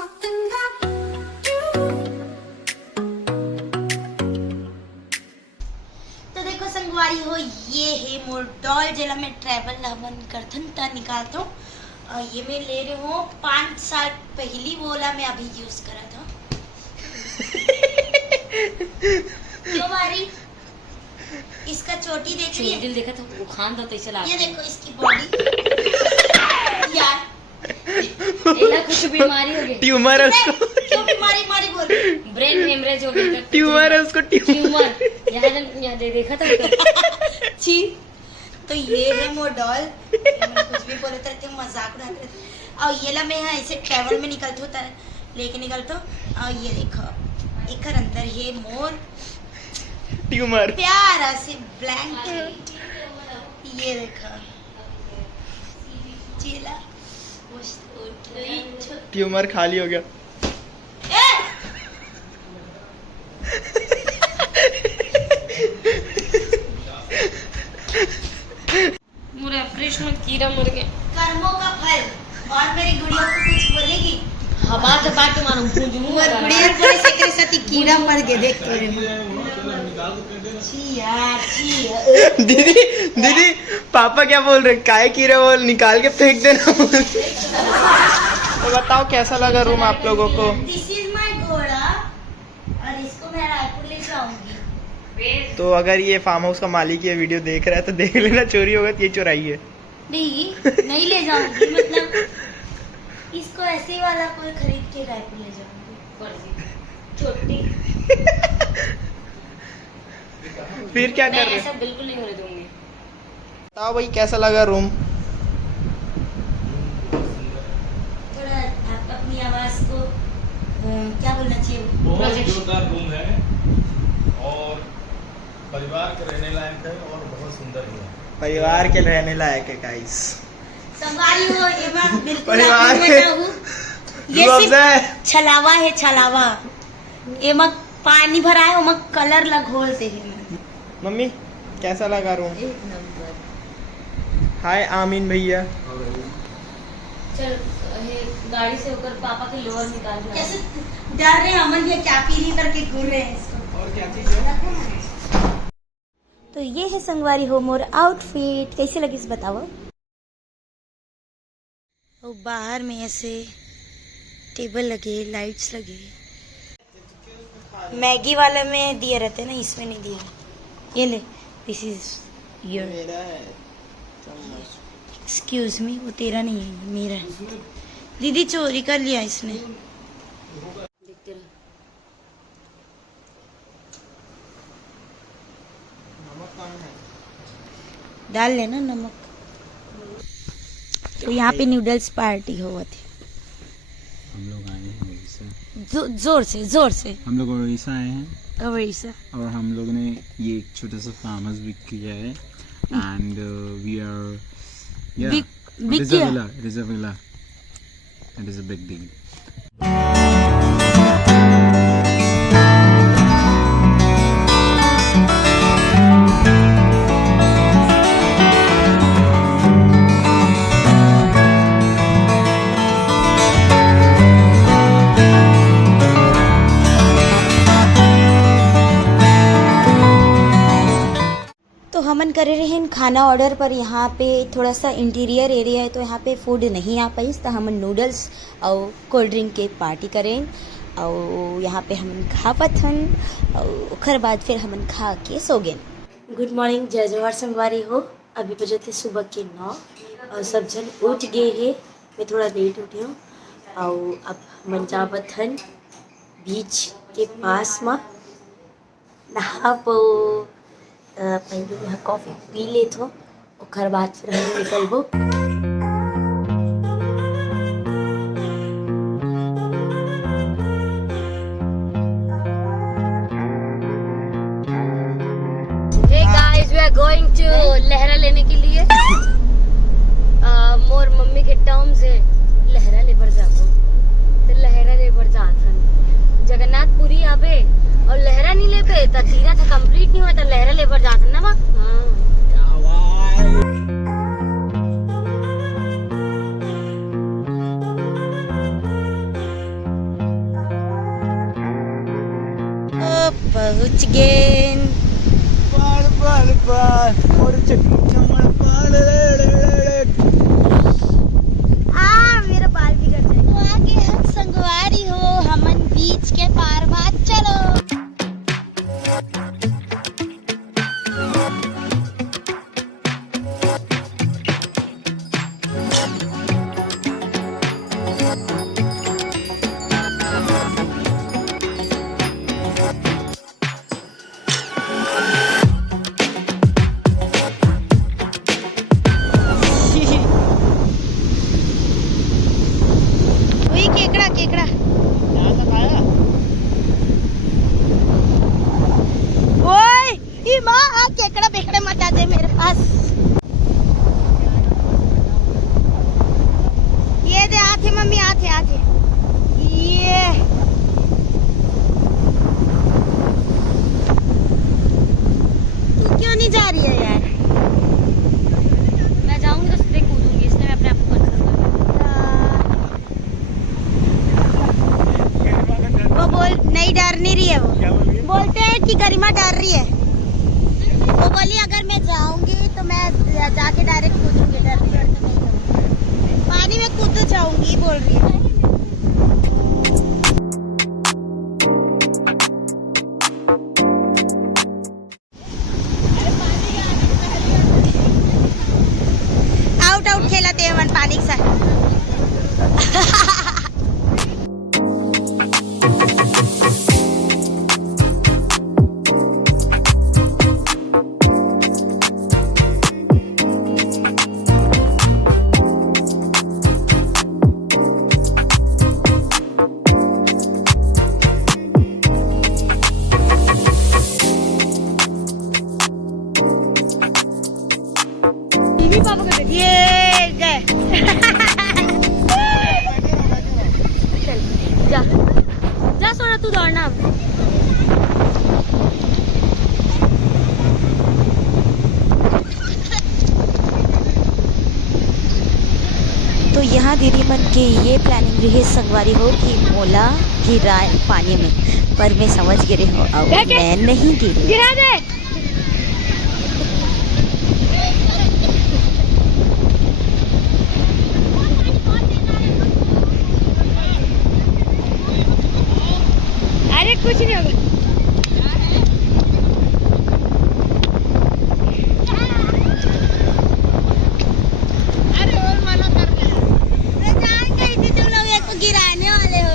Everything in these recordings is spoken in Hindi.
तो देखो संगवारी हो, ये है मोर डॉल जेला मैं ट्रैवल हमन करथन ता निकालता हूँ। और ये मैं ले रही हूँ 5 साल पहली बोला मैं अभी यूज करा था। क्यों मारी? इसका चोटी देख रही है? दिल देखा तो वो खान तो तैसे लगा। ये देखो इसकी बॉडी यार, एला कुछ बीमारी हो गई, ट्यूमर है उसको। क्यों बीमारी मारी बोल रही? ब्रेन हेमरेज हो गई, ट्यूमर है उसको, ट्यूमर। यहाँ देखा था छी। तो ये है मोर डॉल, कुछ भी बोले थे मजाक उड़ाते थे। और ये ला मैं ऐसे ट्रैवल में निकलता हूँ लेके निकलता हूँ। और ये देखो एक अंदर है मोर ट्यूमर, प्यारा से ब्लैंकेट। ये देखो चीला ट्यूमर खाली हो गया। मुरा फ्रेश में कीड़ा मर गए। कर्मों का फल। और मेरी गुड़िया को कुछ बोलेगी? हवा से बात मारो भूज मुंह मोर गुड़िया को सेकरे साथी कीड़ा मर गए, देख तो रे। छी यार, छी। दीदी दीदी पापा क्या बोल रहे? काय कीड़ा बोल, निकाल के फेंक देना। तो बताओ कैसा लगा रूम आप लोगों को? दिस इज माय घोड़ा और इसको मैं रायपुर ले जाऊंगी। तो अगर ये फार्म हाउस का मालिक ये वीडियो देख रहा है तो देख लेना, चोरी होगा तो ये चुराई है। नहीं ले जाऊंगी, मतलब इसको ऐसे वाला कोई खरीद के रायपुर ले जाऊंगी। छोटी फिर क्या मैं कर रहे? ऐसा बिल्कुल नहीं होने दूंगी। बताओ भाई कैसा लगा रूम? थोड़ा आप अपनी आवाज को क्या बोलना चाहिए? बहुत जोरदार रूम है और परिवार के रहने लायक है और बहुत सुंदर है। परिवार के रहने लायक है गाइस। संभाली हो ये बात बिल्कुल परिवार आपको के बताऊं, ये सिर्फ छलावा है, छलावा। ये मग पानी भरा है, मग कलर घोलते हैं। मम्मी कैसा लगा रूम? एक नंबर। हाय आमीन भैया। चल गाड़ी से होकर पापा के लोअर निकाल दो। कैसे डर रहे हैं अमन, ये क्या पीली करके घूम रहे हैं इसको। और क्या चीज है? तो ये है संगवारी हो मोर आउटफिट, कैसे लगी इस बताओ। और बाहर में ऐसे टेबल लगे, लाइट्स लगे। मैगी वाला में दिए रहते ना, इसमें नहीं दिया। ये ले, दिस इज योर। मेरा है। एक्सक्यूज मी, वो तेरा नहीं है, मेरा है। दीदी चोरी कर लिया इसने। देखते रहो। नमक कम है। डाल लेना नमक। तो यहाँ पे नूडल्स पार्टी हुआ थी। हम लोग आए हैं उड़ीसा। जोर से जोर से। हम लोग उड़ीसा आए हैं उड़ीसा। और हम लोग ने ये एक छोटा सा फार्म हाउस बिक किया है एंड वी आर Big किया? It is a villa. It is a big deal. हमन करे रहे खाना ऑर्डर पर। यहाँ पे थोड़ा सा इंटीरियर एरिया है तो यहाँ पे फूड नहीं आ पाई, तो हमन नूडल्स और कोल्ड ड्रिंक के पार्टी करें और यहाँ पे हमन खावत हन और ओकर बाद फिर हमन खा के सो गए। गुड मॉर्निंग, जय जवाहर संगवारी हो। अभी बजे थे सुबह के 9 और सब जन उठ गए हैं। मैं थोड़ा लेट उठी हूँ और अब हमन जावत हन बीच के पास में नहा पो। पहले यहाँ कॉफ़ी पी ले तो ओकर बाद फिर हम निकलबो। Hey guys, we are going to लहरा लेने के लिए। मोर मम्मी के टर्म से लहरा लेबर जाबो, तो लहरा लेबर जात हन जगन्नाथपुरी आबे और लहरा नहीं ले पे तो तीरा था कंप्लीट नहीं हुआ तो लहरा लेबर जात हन ना बा। पहुंच गए। मेरा बाल बिगड़ जाए। तो आगे हम संगवारी हो हमन बीच के पार बात चलो। वही केकड़ा केकड़ा। ओए ई माँ केकड़ा बेकड़ा मत आ दे मेरे पास। ये दे आते मम्मी आते आते। ये तू क्यों नहीं जा रही है यार? मैं जाऊंगी तो सीधे कूदूंगी, इसलिए मैं अपने आप को कंट्रोल कर रही हूँ। वो बोल नहीं डर नहीं रही है। वो बोलते हैं कि गरिमा डर रही है। वो बोली अगर मैं जाऊंगी तो मैं जाके डायरेक्ट कूदूंगी, डर नहीं जाऊंगी, पानी में कूद जाऊंगी बोल रही है। आउट आउट खेलते हैं मन पानी के साथ। ये गए। जा जा सोना, तू दौड़ना। तो यहाँ दीदी मन के ये प्लानिंग रही संगवारी हो कि मोला गिराए पानी में, पर मैं समझ गिरे हो और मैं नहीं गिरी। गिरा दे। अरे कुछ नहीं होगा। अरे और मना कर रहे हैं। मैं जान गई थी तुम लोग एक को गिराने वाले हो।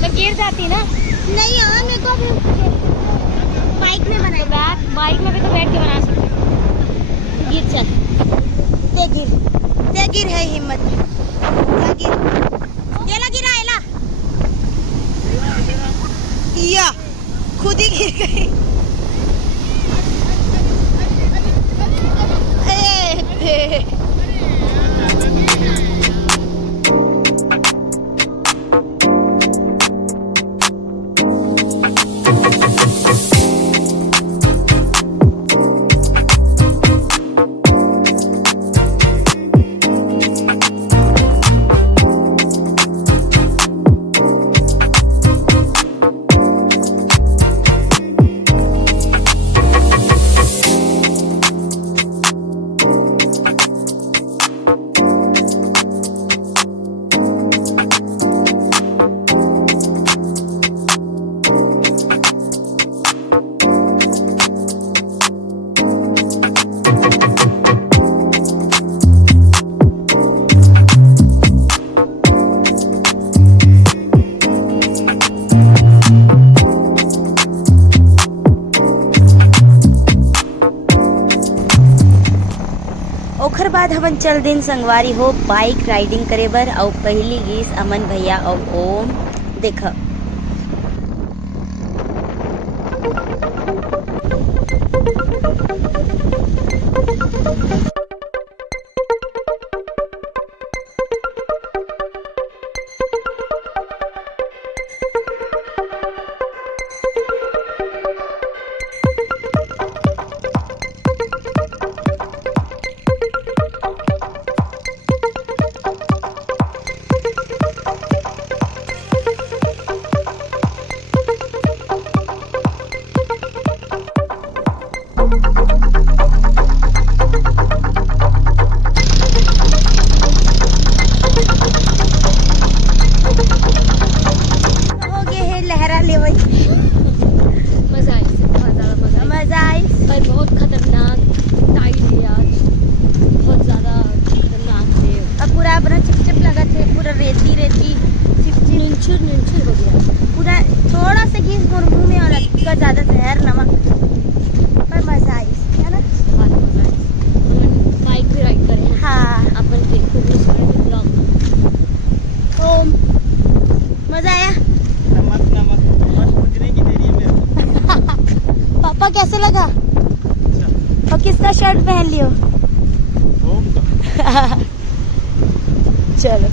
तो गिर जाती ना। नहीं यार मेरे को बाइक में बनाई। बाइक में भी तो बैठ के बना सकते। गिर चल। ते गिर है हिम्मत। क्या गिर? ये ला गिरा है ला। या खुद ही गिर गई। ओखर बाद हमन चल दिन संगवारी हो बाइक राइडिंग करे बर। और पहली गीस अमन भैया और ओम देख। कैसे लगा? और किसका शर्ट पहन लियो? चलो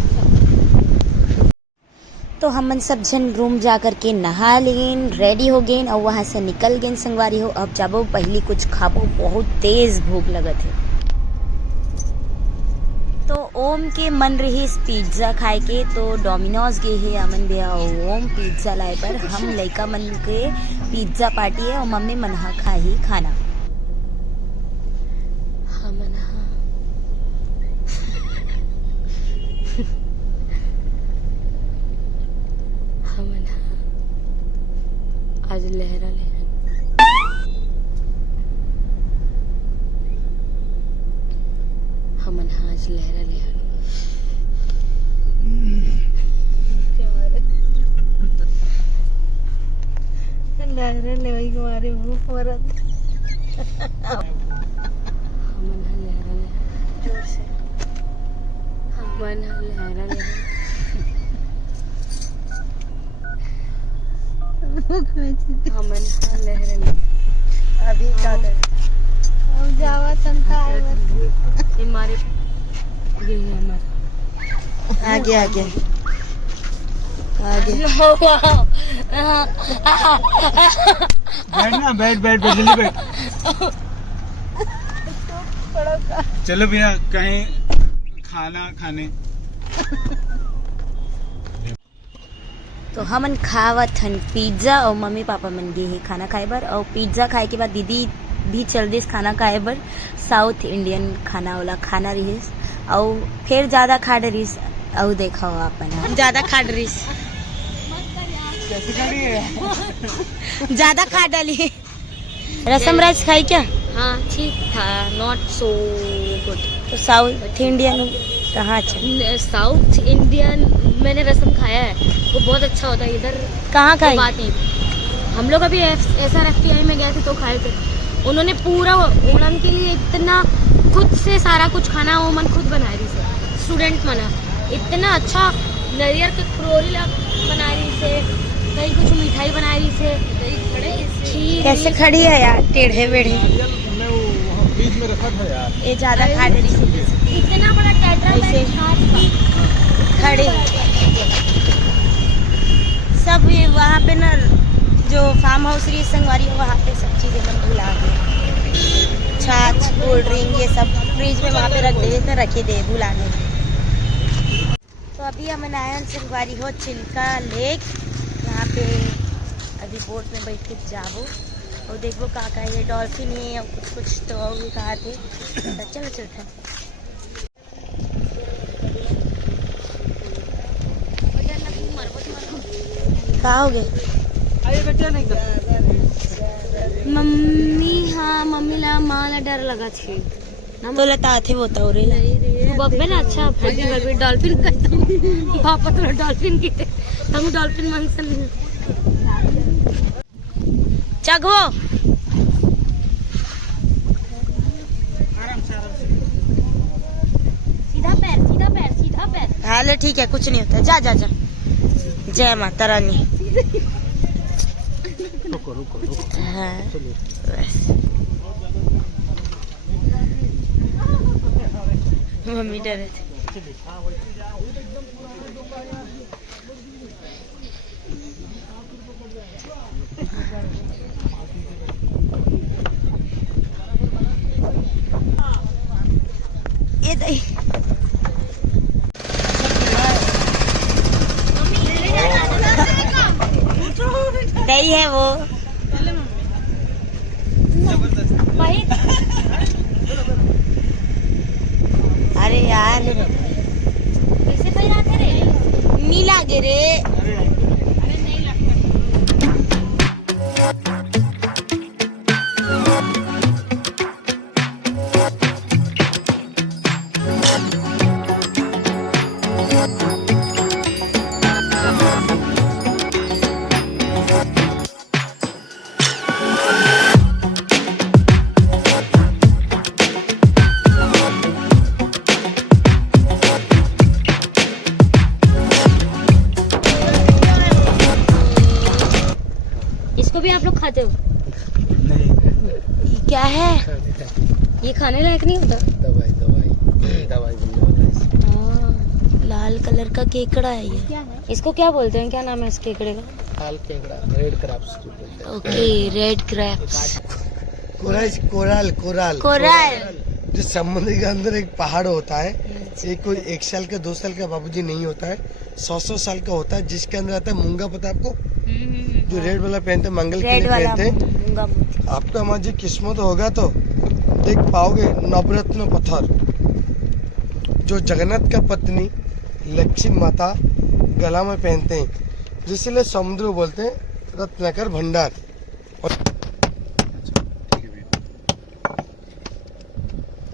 तो हमन सब जन रूम जा कर के नहा लेन, रेडी हो गए और वहाँ से निकल गए संगवारी हो। अब जाबो पहली कुछ खाबो, बहुत तेज भूख लगत है। तो ओम के मन रही पिज्ज़ा खाए के, तो डोमिनोज गए है अमन भैया ओम पिज्ज़ा लाए पर। हम लड़का मन के पिज्ज़ा पार्टी है और मम्मी मनहा खा ही खाना। आज लहरा ले हमन आज लहरा ले लहरा ले वही हमारे भूख मरत हमन लहरा ले जोर से हमन लहरा ले हमन लहरन अभी का कर और जावा तंता ये मारे ये हमार आगे आगे आगे बैठना बैठ बैठ बैठ जल्दी बैठ। चलो भैया कहीं खाना खाने। तो हमन खावत हन पिज्ज़ा और मम्मी पापा मन गे ही खाना खाए बर। और पिज्ज़ा खाए के बाद दीदी भी चल दिस खाना खाए बर। साउथ इंडियन खाना वाला खाना रहीस और फिर ज़्यादा खा डरिस। और देखा हो अपन ज़्यादा खा डरिस, ज़्यादा खा डाली। रसम राइस खाई क्या? हाँ ठीक था, नॉट सो गुड। तो साउथ इंडियन कहाँ अच्छा? साउथ इंडियन मैंने रसम खाया है, वो बहुत अच्छा होता है। इधर कहाँ खाई? बात नहीं, हम लोग अभी SRFTI में गए थे तो खाए थे। उन्होंने पूरा ओणम के लिए इतना खुद से सारा कुछ खाना वो मन खुद बना रही से, स्टूडेंट मना इतना अच्छा नारियल के क्रोरी बना रही से, कहीं कुछ मिठाई बना रही से, खीर। कैसे खड़ी है यार, टेढ़े बेढ़े बीच में रखा था यार। ये ज्यादा खा डरी इतना बड़ा टेट्रा ऐसे खड़े सब। वहाँ पे ना जो फार्म हाउस रही संगवारी है, वहाँ पे सब चीजें मन भुला गए। छाछ कोल्ड ड्रिंक ये सब फ्रिज में वहाँ पे रख दे थे, रखे दे भुला गए। तो अभी हम आए संगवारी हो चिल्का लेक। यहाँ पे अभी बोट में बैठ के जाबो और देखो का ये डॉल्फिन है और कुछ कुछ तो भी कहा थे। तो चलो चलते हैं। कहा हो गए मम्मी? हाँ मम्मी ला माँ ला डर लगा थी ना, तो लता थे वो तौरे ला बब्बे ना। अच्छा फटी डॉल्फिन का पापा तो डॉल्फिन की थे, हम डॉल्फिन मंगसन चगो सीधा पैर सीधा पैर सीधा पैर। हाले ठीक है, कुछ नहीं होता। जा जा जा। जय माता रानी। रुको रुको रुको। हाँ बस मम्मी डरे थे। ये दही दही है वो। अरे यार कैसे पैर आते रे? नहीं लागे रे। इसको भी आप लोग खाते हो? नहीं क्या है ये? खाने लायक नहीं होता। दवाई दवाई दवाई बनने वाला है। हाँ, लाल कलर का केकड़ा है ये। क्या है? इसको क्या बोलते हैं? क्या नाम है इस केकड़े का? लाल केकड़ा, रेड क्रैप्स जो बोलते हैं। Okay, red crabs. Coral coral coral. जो समुद्र के अंदर एक पहाड़ होता है, ये कोई 1 साल का 2 साल का बाबूजी नहीं होता है, 100 साल का होता है, जिसके अंदर आता है मूंगा। पता है आपको? जो रेड वाला पहनते हैं, मंगल के रेड लिए वाला पहनते हैं। मूंगा मोती। आपका हमारी किस्मत होगा तो देख पाओगे नवरत्न पत्थर, जो जगन्नाथ का पत्नी लक्ष्मी माता गला में पहनते हैं, जिसलिए समुद्र बोलते हैं रत्नाकर भंडार। और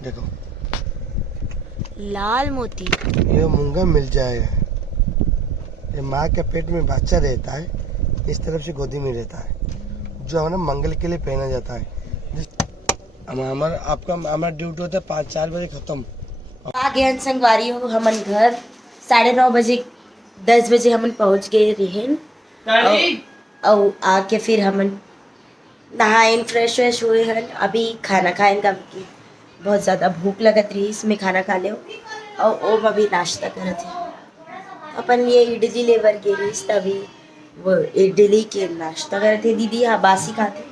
देखो लाल मोती। ये मूंगा मिल जाएगा। ये माँ के पेट में बच्चा रहता है, इस तरफ से गोदी में रहता है, जो हमारा मंगल के लिए पहना जाता है। हमारा ड्यूटी होता है 5-4 बजे खत्म। आ गए संगवारी हो हमन घर 9:30 बजे 10 बजे हमन पहुंच गए रहेन। और आके फिर हमन नहाए फ्रेश व्रेश हुए हैं। अभी खाना खाएंगे, अभी बहुत ज़्यादा भूख लगत रही, इसमें खाना खा ले। और ओम अभी नाश्ता करत है। अपन ये इडली लेवर के रही, तभी वो इडली के नाश्ता करते। दीदी हाँ बासी खाते